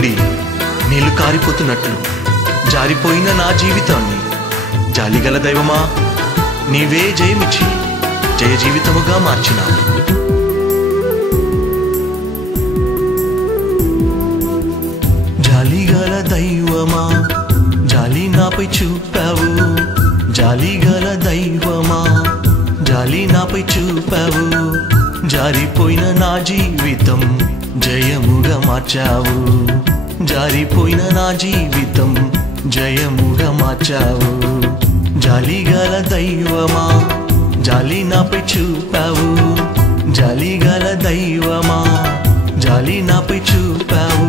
నుండి నీళ్లు కారిపోతున్నట్లు జారిపోయిన నా జీవితాన్ని జాలిగల దైవమా నీవే జయమిచ్చి జయ జీవితముగా మార్చినావు. జాలిగల దైవమా జాలి నాపై చూపావు, జాలిగల దైవమా జాలి నాపై చూపావు. జారిపోయిన నా జీవితం జయముగా మార్చావు, జారిపోయిన నా జీవితం జయముగా మార్చావు. జాలిగల దైవమా జాలి నాపై చూపావు, జాలిగల దైవమా జాలి నాపై చూపావు.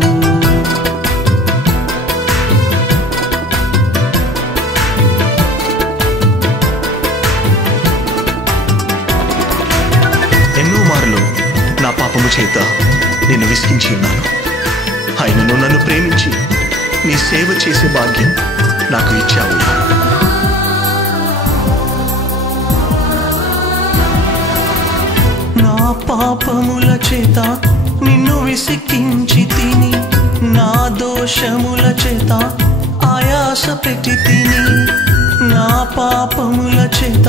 ఎన్నో మార్లు నా పాపము చేత నేను విసిగించి ఉన్నాను. ఆయనను నన్ను ప్రేమించి నీ సేవ చేసే భాగ్యం నాకు ఇచ్చావు. నా పాపముల చేత నిన్ను విసిగించి తిని, నా దోషముల చేత ఆయాస పెట్టి తిని. నా పాపముల చేత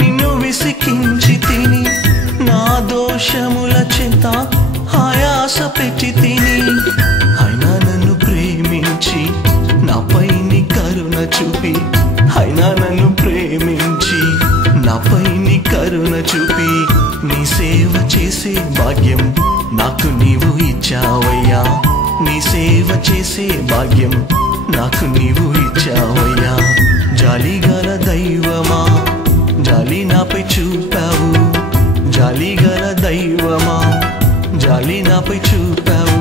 నిన్ను విసిగించి తిని, నా దోషముల చేత ఆయాస పెట్టి తిని. ఆయన నన్ను ప్రేమించి నాపై నీ కరుణ చూపి, ఆయన నన్ను ప్రేమించి నాపై నీ కరుణ చూపి నీ సేవ చేసే భాగ్యం నాకు నీవు ఇచ్చావయ్యా. నీ సేవ చేసే భాగ్యం నాకు నీవు ఇచ్చావయ్యా. జాలిగల దైవమా జాలి నాపై చూపావు, జాలిగల దైవమా జాలి నాపై చూపావు.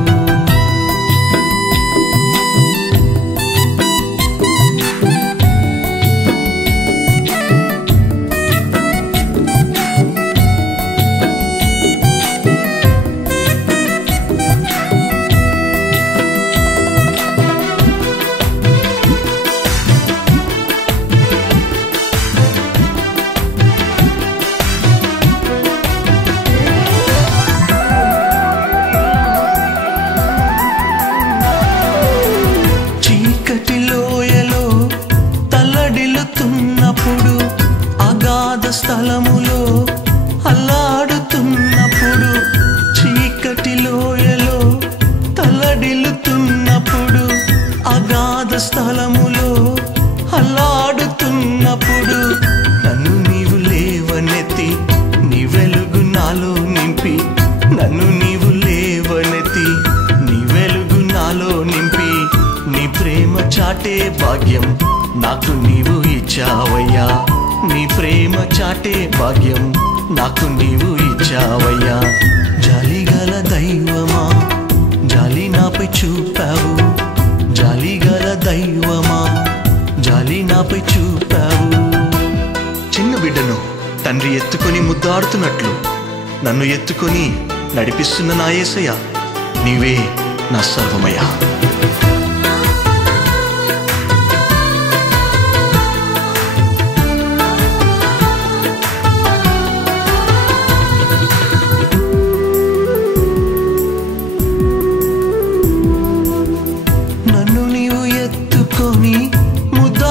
తల్లడిల్లుతున్నప్పుడు అగాధ స్థలములో అల్లాడుతున్నప్పుడు, చీకటి లోయలో తల్లడిల్లుతున్నప్పుడు అగాధ స్థలములో అల్లాడుతున్నప్పుడు, నన్ను నీవు లేవనెత్తి నీ వెలుగు నాలో నింపి, నన్ను నీవు లేవనెత్తి నీ వెలుగు నాలో నింపి నీ ప్రేమ చాటే భాగ్యం నాకు నీవు ఇచ్చావయ్యా. నీ ప్రేమ చాటే భాగ్యం నాకు నీవు ఇచ్చావయ్యా. జాలిగల దైవమా జాలి నాపై చూపావు, జాలిగల దైవమా జాలి నాపై చూపావు. చిన్న బిడ్డను తండ్రి ఎత్తుకొని ముద్దాడుతున్నట్లు నన్ను ఎత్తుకొని నడిపిస్తున్న నా యేసయ్య నీవే నా సర్వమయ్యా.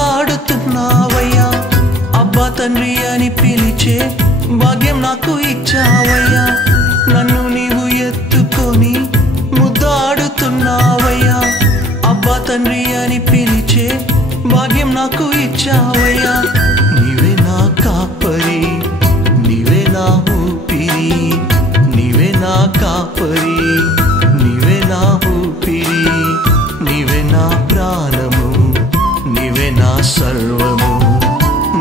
ముద్దాడుతున్నావయ్యా, అబ్బా తండ్రి అని పిలిచే భాగ్యం నాకు ఇచ్చావయ్యా. నన్ను నీవు ఎత్తుకొని ముద్దాడుతున్నావయ్యా, అబ్బా తండ్రి అని పిలిచే భాగ్యం నాకు ఇచ్చావయ్యా. నీవే నా కాపరి, నీవే నా ఊపిరి, నీవే నా కాపరి, నీవే నా ఊపిరి, నీవే నా ప్రాణము, నీవే నా సర్వము,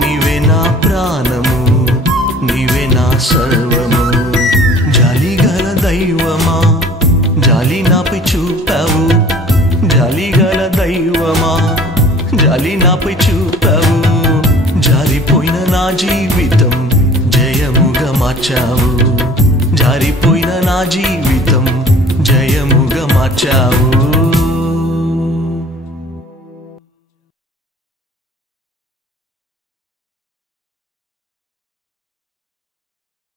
నీవే నా ప్రాణము, నీవే నా సర్వము. జాలిగల దైవమా జాలి నాపై చూపావు, జాలిగల దైవమా జాలి నాపై చూపావు. జారిపోయిన నా జీవితం జయముగా మార్చావు, జారిపోయిన నా జీవితం జయముగా మార్చావు.